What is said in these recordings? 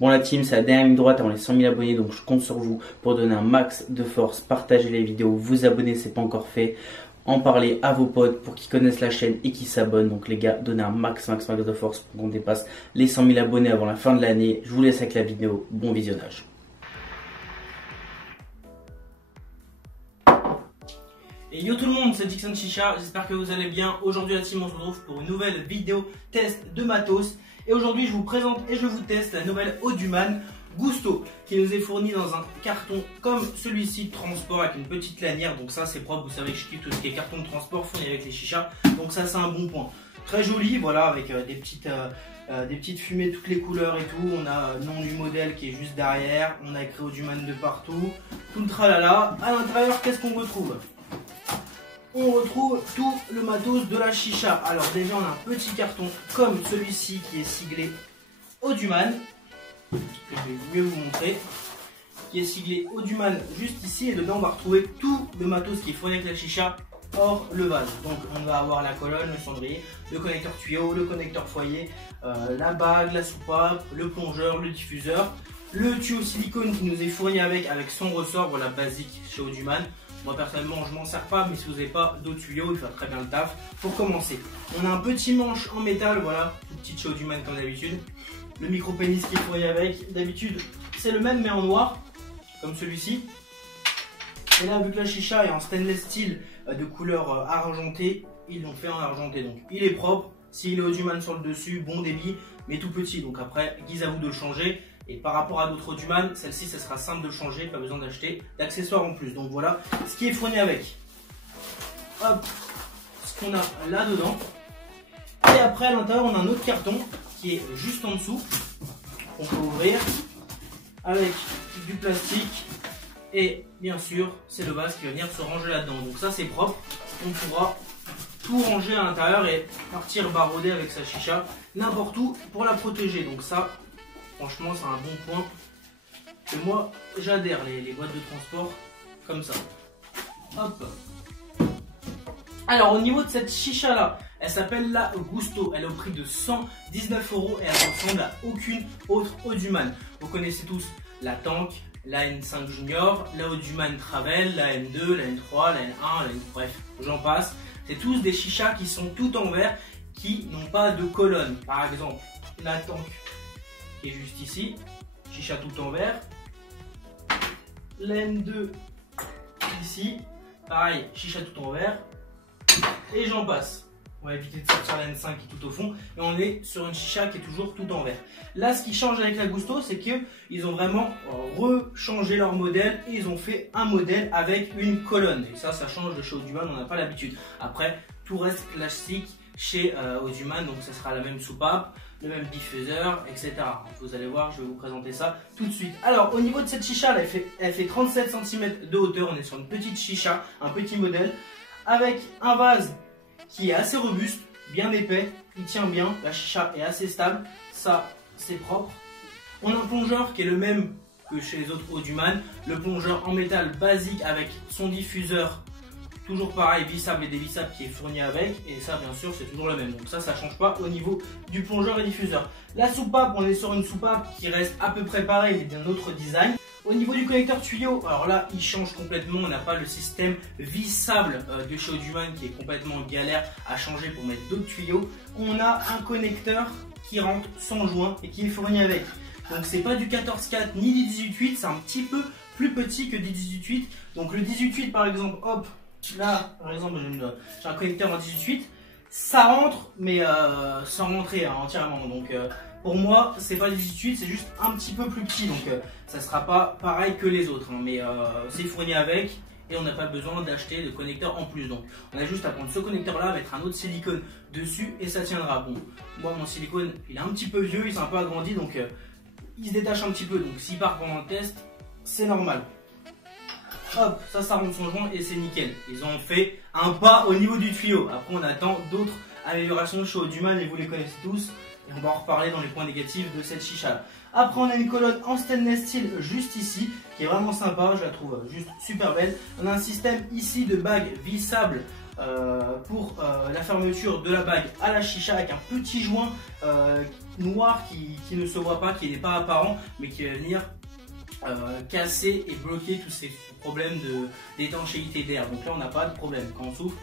Bon la team, c'est la dernière ligne droite avant les 100 000 abonnés, donc je compte sur vous pour donner un max de force, partager les vidéos, vous abonner si ce n'est pas encore fait, en parler à vos potes pour qu'ils connaissent la chaîne et qu'ils s'abonnent. Donc les gars, donnez un max de force pour qu'on dépasse les 100 000 abonnés avant la fin de l'année. Je vous laisse avec la vidéo, bon visionnage. Et yo tout le monde, c'est Dixon Chicha, j'espère que vous allez bien. Aujourd'hui la team, on se retrouve pour une nouvelle vidéo test de matos. Et aujourd'hui je vous présente et je vous teste la nouvelle Audioman Gusto qui nous est fournie dans un carton comme celui-ci de transport avec une petite lanière. Donc ça c'est propre, vous savez que je kiffe tout ce qui est carton de transport fourni avec les chichas. Donc ça c'est un bon point. Très joli, voilà, avec des petites fumées de toutes les couleurs et tout. On a le nom du modèle qui est juste derrière. On a écrit Audioman de partout. Tout le tralala. À l'intérieur, qu'est-ce qu'on retrouve? On retrouve tout le matos de la chicha. Alors déjà on a un petit carton comme celui-ci qui est siglé Audioman. Je vais mieux vous montrer. Qui est siglé Audioman juste ici. Et dedans on va retrouver tout le matos qui est fourni avec la chicha hors le vase. Donc on va avoir la colonne, le cendrier, le connecteur tuyau, le connecteur foyer, la bague, la soupape, le plongeur, le diffuseur, le tuyau silicone qui nous est fourni avec son ressort, voilà, basique chez Audioman. Moi personnellement je m'en sers pas, mais si vous n'avez pas d'autres tuyaux, il fait très bien le taf. Pour commencer, on a un petit manche en métal, voilà, tout petit chez Audioman comme d'habitude. Le micro pénis qui est fourni avec, d'habitude c'est le même mais en noir, comme celui-ci. Et là, vu que la chicha est en stainless steel de couleur argentée, ils l'ont fait en argenté, donc il est propre. S'il est Audioman sur le dessus, bon débit, mais tout petit, donc après guise à vous de le changer. Et par rapport à d'autres Audioman, celle-ci, ce sera simple de le changer, pas besoin d'acheter d'accessoires en plus. Donc voilà ce qui est fourni avec. Hop, ce qu'on a là-dedans. Et après, à l'intérieur, on a un autre carton qui est juste en dessous, qu'on peut ouvrir, avec du plastique. Et bien sûr, c'est le vase qui va venir se ranger là-dedans. Donc ça, c'est propre. On pourra tout ranger à l'intérieur et partir baroder avec sa chicha n'importe où pour la protéger. Donc ça, franchement, c'est un bon point. Et moi, j'adhère les boîtes de transport comme ça. Hop. Alors, au niveau de cette chicha là, elle s'appelle la Gusto. Elle est au prix de 119 € et elle ressemble à aucune autre Audioman. Vous connaissez tous la Tank, la N5 Junior, la Audioman Travel, la N2, la N3, la N1, la N... bref, j'en passe. C'est tous des chichas qui sont tout en verre, qui n'ont pas de colonne. Par exemple, la Tank qui est juste ici, chicha tout en verre. La N2 ici, pareil, chicha tout en verre. Et j'en passe. On va éviter de sortir la N5 qui est tout au fond. Et on est sur une chicha qui est toujours tout en verre. Là, ce qui change avec la Gusto, c'est qu'ils ont vraiment rechangé leur modèle. Et ils ont fait un modèle avec une colonne. Et ça change de chez Audioman, on n'a pas l'habitude. Après, tout reste classique chez Audioman. Donc ça sera la même soupape, le même diffuseur, etc. Vous allez voir, je vais vous présenter ça tout de suite. Alors, au niveau de cette chicha, elle fait 37 cm de hauteur. On est sur une petite chicha, un petit modèle. Avec un vase qui est assez robuste, bien épais, il tient bien, la chicha est assez stable, ça c'est propre. On a un plongeur qui est le même que chez les autres Audioman, le plongeur en métal basique avec son diffuseur, toujours pareil, vissable et dévissable qui est fourni avec, et ça bien sûr c'est toujours le même, donc ça change pas au niveau du plongeur et diffuseur. La soupape, on est sur une soupape qui reste à peu près pareil mais d'un autre design. Au niveau du connecteur tuyau, alors là il change complètement, on n'a pas le système vissable de chez Audioman qui est complètement galère à changer pour mettre d'autres tuyaux. On a un connecteur qui rentre sans joint et qui est fourni avec. Donc c'est pas du 14/4 ni du 18/8, c'est un petit peu plus petit que du 18/8. Donc le 18/8 par exemple, hop, là par exemple j'ai un connecteur en 18/8, ça rentre mais sans rentrer entièrement. Donc pour moi, c'est pas du 18, c'est juste un petit peu plus petit, donc ça sera pas pareil que les autres, hein, mais c'est fourni avec et on n'a pas besoin d'acheter de connecteur en plus. Donc on a juste à prendre ce connecteur là, mettre un autre silicone dessus et ça tiendra. Bon, moi mon silicone il est un petit peu vieux, il s'est un peu agrandi, donc il se détache un petit peu, donc s'il part pendant le test, c'est normal. Hop, ça rentre son joint et c'est nickel. Ils ont fait un pas au niveau du tuyau. Après on attend d'autres améliorations chez Audioman et vous les connaissez tous. Et on va en reparler dans les points négatifs de cette chicha. Après on a une colonne en stainless steel juste ici qui est vraiment sympa, je la trouve juste super belle. On a un système ici de bague vissable pour la fermeture de la bague à la chicha avec un petit joint noir qui ne se voit pas, qui n'est pas apparent, mais qui va venir casser et bloquer tous ces problèmes d'étanchéité d'air. Donc là on n'a pas de problème. Quand on souffle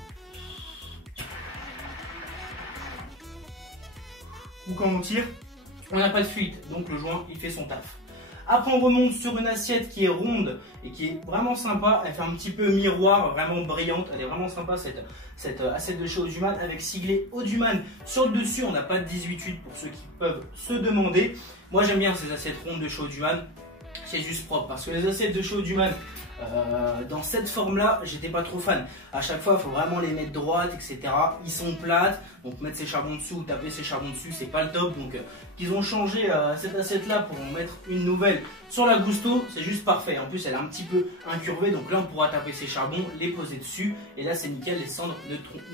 ou quand on tire, on n'a pas de fuite, donc le joint il fait son taf. Après on remonte sur une assiette qui est ronde et qui est vraiment sympa, elle fait un petit peu miroir, vraiment brillante, elle est vraiment sympa cette assiette de chez Auduman avec siglé Auduman sur le dessus. On n'a pas de 18/8 pour ceux qui peuvent se demander. Moi j'aime bien ces assiettes rondes de chez Auduman, c'est juste propre parce que les assiettes de chez Auduman dans cette forme là j'étais pas trop fan. À chaque fois il faut vraiment les mettre droites, etc. Ils sont plates, donc mettre ses charbons dessus ou taper ses charbons dessus c'est pas le top. Donc qu'ils ont changé cette assiette là pour en mettre une nouvelle sur la Gusto, c'est juste parfait. En plus elle est un petit peu incurvée, donc là on pourra taper ses charbons, les poser dessus et là c'est nickel, les cendres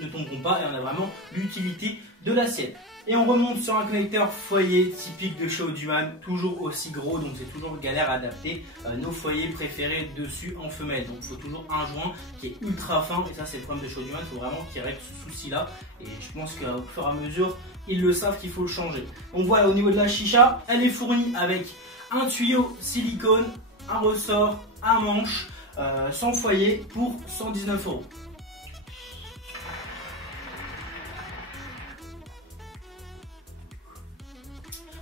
ne tomberont pas et on a vraiment l'utilité de l'assiette. Et on remonte sur un connecteur foyer typique de chez Auduman, toujours aussi gros, donc c'est toujours galère à adapter nos foyers préférés dessus en femelle. Donc il faut toujours un joint qui est ultra fin, et ça c'est le problème de chez Auduman, il faut vraiment qu'ils règlent ce souci là. Et je pense qu'au fur et à mesure, ils le savent qu'il faut le changer. Donc voilà, au niveau de la chicha, elle est fournie avec un tuyau silicone, un ressort, un manche, sans foyer pour 119 €.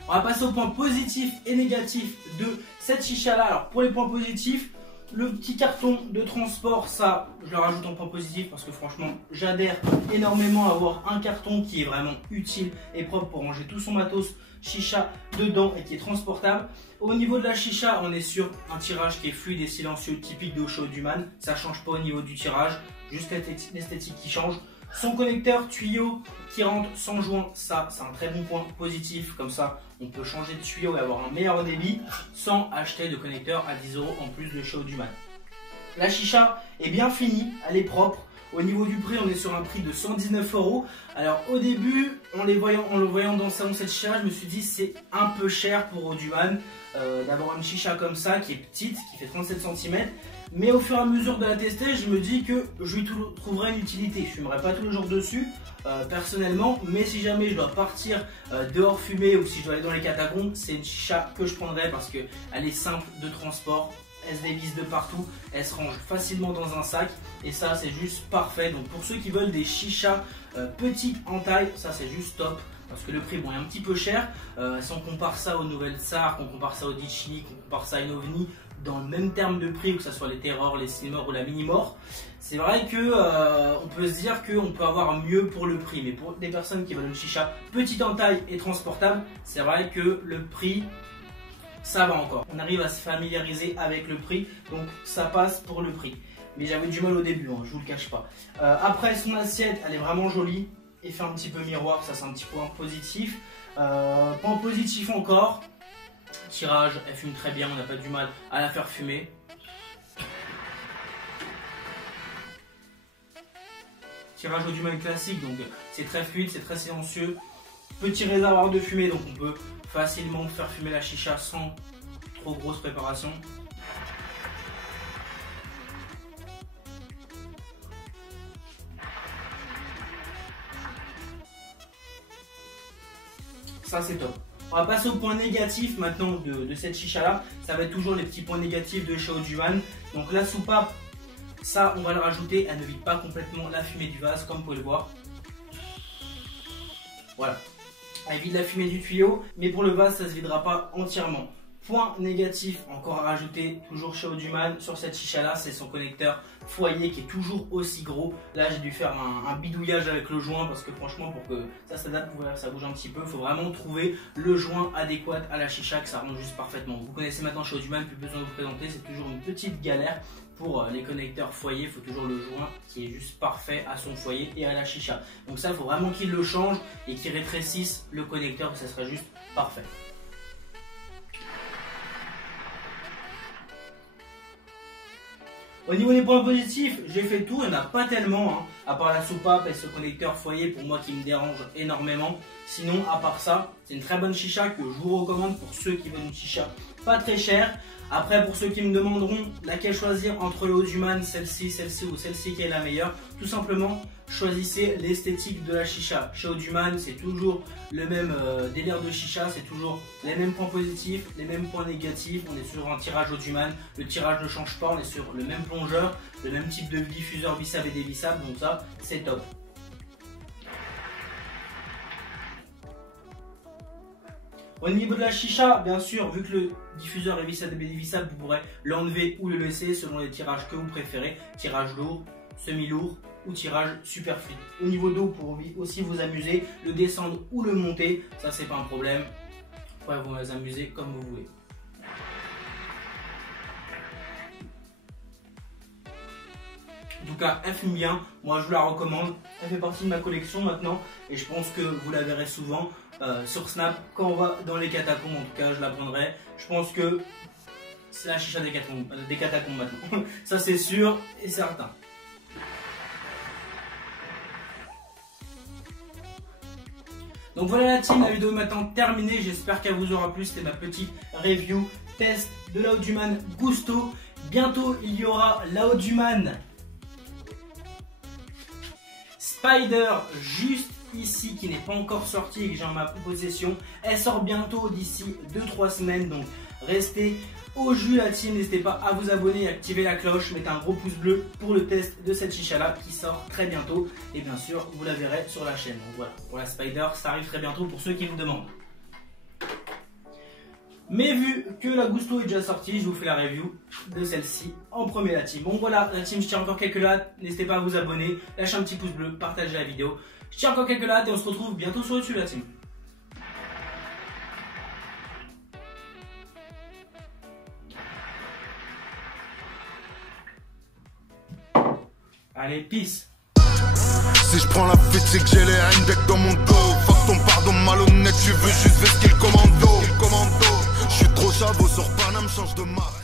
On va passer aux points positifs et négatifs de cette chicha là. Alors pour les points positifs, le petit carton de transport, ça je le rajoute en point positif parce que franchement j'adhère énormément à avoir un carton qui est vraiment utile et propre pour ranger tout son matos chicha dedans et qui est transportable. Au niveau de la chicha, on est sur un tirage qui est fluide et silencieux typique de chez Auduman. Ça change pas au niveau du tirage, juste l'esthétique qui change. Son connecteur tuyau qui rentre sans joint, ça c'est un très bon point positif. Comme ça on peut changer de tuyau et avoir un meilleur débit sans acheter de connecteur à 10 € en plus de chez Auduman. La chicha est bien finie, elle est propre. Au niveau du prix, on est sur un prix de 119 €. Alors au début, en le voyant dans le salon cette chicha, je me suis dit c'est un peu cher pour Auduman d'avoir une chicha comme ça qui est petite, qui fait 37 cm. Mais au fur et à mesure de la tester, je me dis que je lui trouverai une utilité. Je ne fumerai pas tous les jours dessus, personnellement, mais si jamais je dois partir dehors fumer ou si je dois aller dans les catacombes, c'est une chicha que je prendrai parce qu'elle est simple de transport, elle se dévisse de partout, elle se range facilement dans un sac et ça c'est juste parfait. Donc pour ceux qui veulent des chichas petites en taille, ça c'est juste top. Parce que le prix bon, est un petit peu cher. Si on compare ça aux nouvelles Tsar, qu'on compare ça aux Ditchini, qu'on compare ça à une OVNI, dans le même terme de prix, que ce soit les Terror, les Silmor ou la Minimor, c'est vrai que on peut se dire qu'on peut avoir mieux pour le prix. Mais pour des personnes qui veulent une chicha petite en taille et transportable, c'est vrai que le prix, ça va encore. On arrive à se familiariser avec le prix, donc ça passe pour le prix. Mais j'avais du mal au début, hein, je vous le cache pas. Après, son assiette, elle est vraiment jolie. Et fait un petit peu miroir, ça c'est un petit point positif. Point positif encore, tirage, elle fume très bien, on n'a pas du mal à la faire fumer. Tirage Auduman classique, donc c'est très fluide, c'est très silencieux. Petit réservoir de fumée, donc on peut facilement faire fumer la chicha sans trop grosse préparation. Ça c'est top. On va passer au point négatif maintenant de cette chicha là. Ça va être toujours les petits points négatifs de chez Auduman. Donc la soupape, ça on va le rajouter. Elle ne vide pas complètement la fumée du vase comme vous pouvez le voir. Voilà. Elle vide la fumée du tuyau, mais pour le vase ça ne se videra pas entièrement. Point négatif encore à rajouter, toujours chez Auduman, sur cette chicha là, c'est son connecteur foyer qui est toujours aussi gros. Là j'ai dû faire un bidouillage avec le joint parce que franchement pour que ça s'adapte, ça bouge un petit peu, il faut vraiment trouver le joint adéquat à la chicha que ça rentre juste parfaitement. Vous connaissez maintenant chez Auduman, plus besoin de vous présenter, c'est toujours une petite galère. Pour les connecteurs foyer, il faut toujours le joint qui est juste parfait à son foyer et à la chicha. Donc ça, il faut vraiment qu'il le change et qu'il rétrécisse le connecteur, que ça sera juste parfait. Au niveau des points positifs, j'ai fait le tour, il n'y en a pas tellement, hein, à part la soupape et ce connecteur foyer pour moi qui me dérange énormément. Sinon, à part ça, c'est une très bonne chicha que je vous recommande pour ceux qui veulent une chicha pas très chère. Après, pour ceux qui me demanderont laquelle choisir entre le haut du man, celle-ci ou celle-ci qui est la meilleure, tout simplement, choisissez l'esthétique de la chicha. Chez Haut du Man, c'est toujours le même délire de chicha, c'est toujours les mêmes points positifs, les mêmes points négatifs. On est sur un tirage Haut du Man, le tirage ne change pas, on est sur le même plongeur, le même type de diffuseur bissable et dévissable, donc ça, c'est top. Au niveau de la chicha, bien sûr, vu que le diffuseur est vissable et dévissable, vous pourrez l'enlever ou le laisser selon les tirages que vous préférez. Tirage lourd, semi-lourd ou tirage super fluide. Au niveau d'eau, pour aussi vous amuser, le descendre ou le monter, ça c'est pas un problème. Vous pourrez vous amuser comme vous voulez. En tout cas, elle fume bien, moi je vous la recommande, elle fait partie de ma collection maintenant et je pense que vous la verrez souvent sur Snap quand on va dans les catacombes. En tout cas, je la prendrai. Je pense que c'est la chicha des catacombes maintenant, ça c'est sûr et certain. Donc voilà la team, la vidéo est maintenant terminée, j'espère qu'elle vous aura plu. C'était ma petite review test de la Haut du Man Gusto. Bientôt il y aura la Haut du Man Spider juste ici qui n'est pas encore sortie et que j'ai en ma possession. Elle sort bientôt d'ici 2-3 semaines, donc restez au jus la team. N'hésitez pas à vous abonner et activer la cloche, mettez un gros pouce bleu pour le test de cette chicha là qui sort très bientôt et bien sûr vous la verrez sur la chaîne. Donc voilà, pour la Spider ça arrive très bientôt pour ceux qui me demandent. Mais vu que la Gusto est déjà sortie, je vous fais la review de celle-ci en premier la team. Bon voilà la team, je tiens encore quelques lattes, n'hésitez pas à vous abonner, lâchez un petit pouce bleu, partagez la vidéo. Je tiens encore quelques lattes et on se retrouve bientôt sur YouTube la team. Allez, peace. Si je prends la fuite, c'est que j'ai les index dans mon dos. Fuck ton pardon malhonnête, tu veux juste vesquer le commando. Je suis trop chavot sur Paname, change de marque.